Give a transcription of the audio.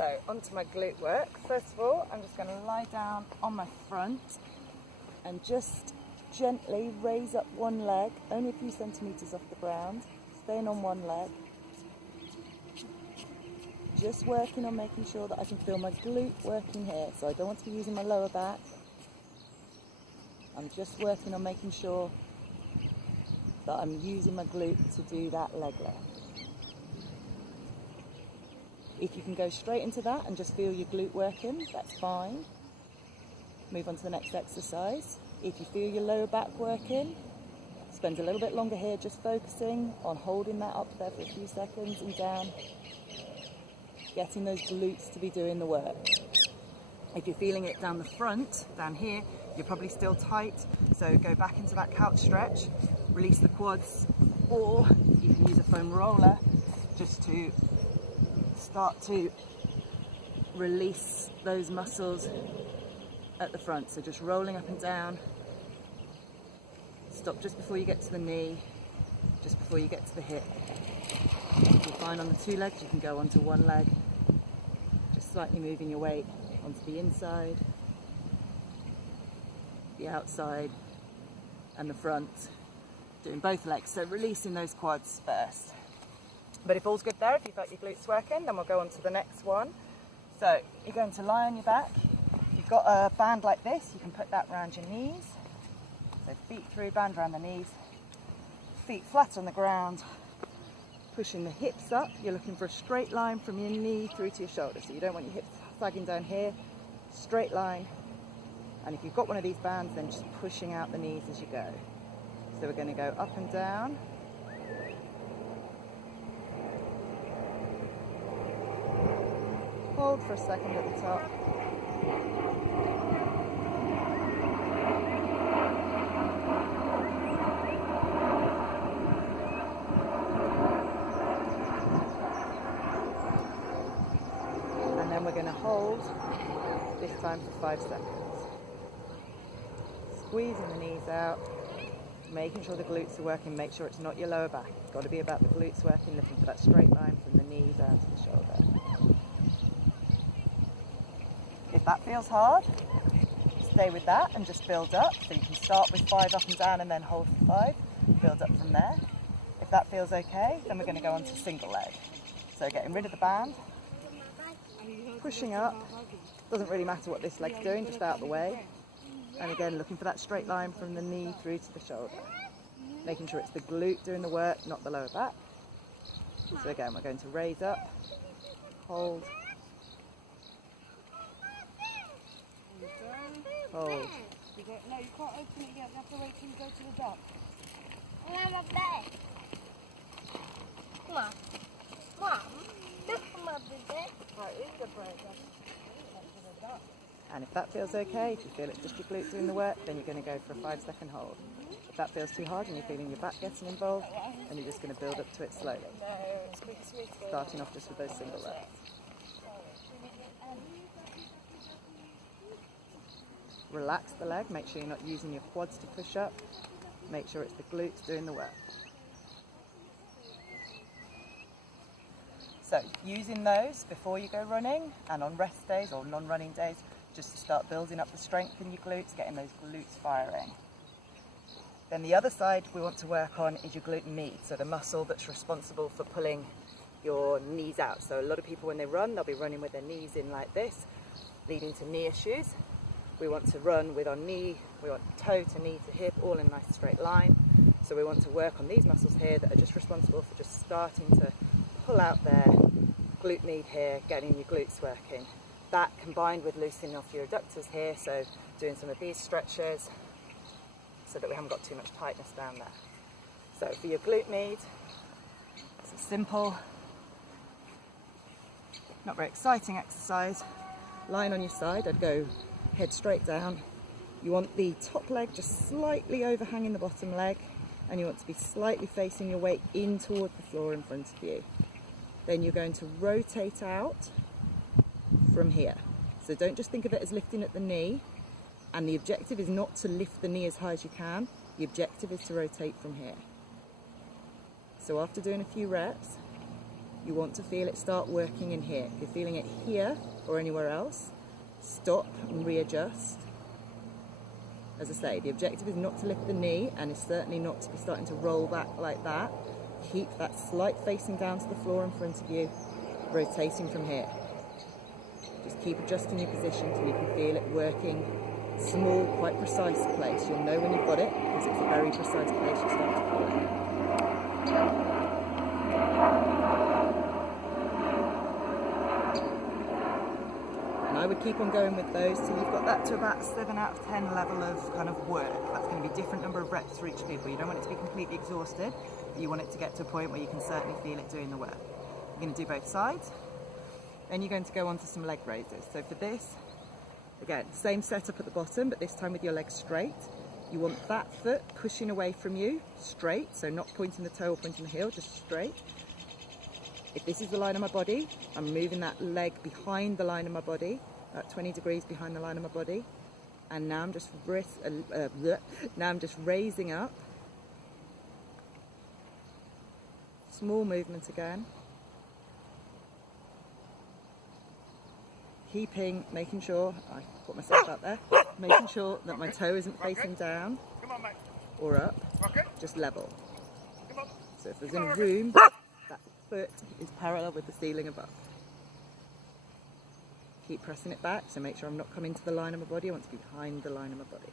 So onto my glute work. First of all, I'm just going to lie down on my front and just gently raise up one leg, only a few centimetres off the ground, staying on one leg. Just working on making sure that I can feel my glute working here. So I don't want to be using my lower back. I'm just working on making sure that I'm using my glute to do that leg lift. If you can go straight into that and just feel your glute working, that's fine. Move on to the next exercise. If you feel your lower back working, spend a little bit longer here just focusing on holding that up there for a few seconds and down. Getting those glutes to be doing the work. If you're feeling it down the front, down here, you're probably still tight, so go back into that couch stretch, release the quads, or you can use a foam roller just to start to release those muscles at the front. So just rolling up and down. Stop just before you get to the knee, just before you get to the hip. If you're fine on the two legs, you can go onto one leg, just slightly moving your weight onto the inside, the outside and the front, doing both legs, so releasing those quads first. But if all's good there, if you've got your glutes working, then we'll go on to the next one. So you're going to lie on your back. If you've got a band like this, you can put that around your knees. So feet through, band around the knees, feet flat on the ground, pushing the hips up. You're looking for a straight line from your knee through to your shoulder. So you don't want your hips sagging down here, straight line. And if you've got one of these bands, then just pushing out the knees as you go. So we're going to go up and down. Hold for a second at the top. And then we're going to hold, this time for 5 seconds. Squeezing the knees out, making sure the glutes are working, make sure it's not your lower back. It's got to be about the glutes working, looking for that straight line from the knee down to the shoulder. If that feels hard, stay with that and just build up. So you can start with 5 up and down and then hold for 5, build up from there. If that feels okay, then we're going to go on to single leg. So getting rid of the band, pushing up, doesn't really matter what this leg's doing, just out the way. And again, looking for that straight line from the knee through to the shoulder. Making sure it's the glute doing the work, not the lower back. So again, we're going to raise up, hold, hold. No, you can't open it yet, you have to wait till you go to the dock. I'm up there. Come on. Mom, look at my bed. Where is the bread? And if that feels okay, if you feel it's just your glute doing the work, then you're going to go for a 5-second hold. If that feels too hard and you're feeling your back getting involved, then you're just going to build up to it slowly. Starting off just with those single legs. Relax the leg, make sure you're not using your quads to push up. Make sure it's the glutes doing the work. So using those before you go running and on rest days or non-running days, just to start building up the strength in your glutes, getting those glutes firing. Then the other side we want to work on is your glute med, so the muscle that's responsible for pulling your knees out. So a lot of people when they run, they'll be running with their knees in like this, leading to knee issues. We want to run with our knee, we want toe to knee to hip, all in a nice straight line. So we want to work on these muscles here that are just responsible for just starting to pull out their glute med here, getting your glutes working. That combined with loosening off your adductors here, so doing some of these stretches so that we haven't got too much tightness down there. So for your glute med, it's a simple, not very exciting exercise. Lying on your side, I'd go head straight down. You want the top leg just slightly overhanging the bottom leg, and you want to be slightly facing your weight in toward the floor in front of you. Then you're going to rotate out from here. So don't just think of it as lifting at the knee, and the objective is not to lift the knee as high as you can. The objective is to rotate from here. So after doing a few reps, you want to feel it start working in here. If you're feeling it here or anywhere else, stop and readjust. As I say, the objective is not to lift the knee, and it's certainly not to be starting to roll back like that. Keep that slight facing down to the floor in front of you, rotating from here. Just keep adjusting your position till you can feel it working. Small, quite precise place. You'll know when you've got it because it's a very precise place you start to feel it. And I would keep on going with those till you've got that to about 7 out of 10 level of kind of work. That's going to be a different number of reps for each people. You don't want it to be completely exhausted, but you want it to get to a point where you can certainly feel it doing the work. You're going to do both sides. Then you're going to go on to some leg raises. So for this, again, same setup at the bottom, but this time with your legs straight. You want that foot pushing away from you, straight, so not pointing the toe or pointing the heel, just straight. If this is the line of my body, I'm moving that leg behind the line of my body, about 20 degrees behind the line of my body. And now I'm just raising up. Small movement again. Making sure, I put myself out there, making sure that my toe isn't facing down or up, just level. So if there's any room, that foot is parallel with the ceiling above. Keep pressing it back, so make sure I'm not coming to the line of my body, I want to be behind the line of my body.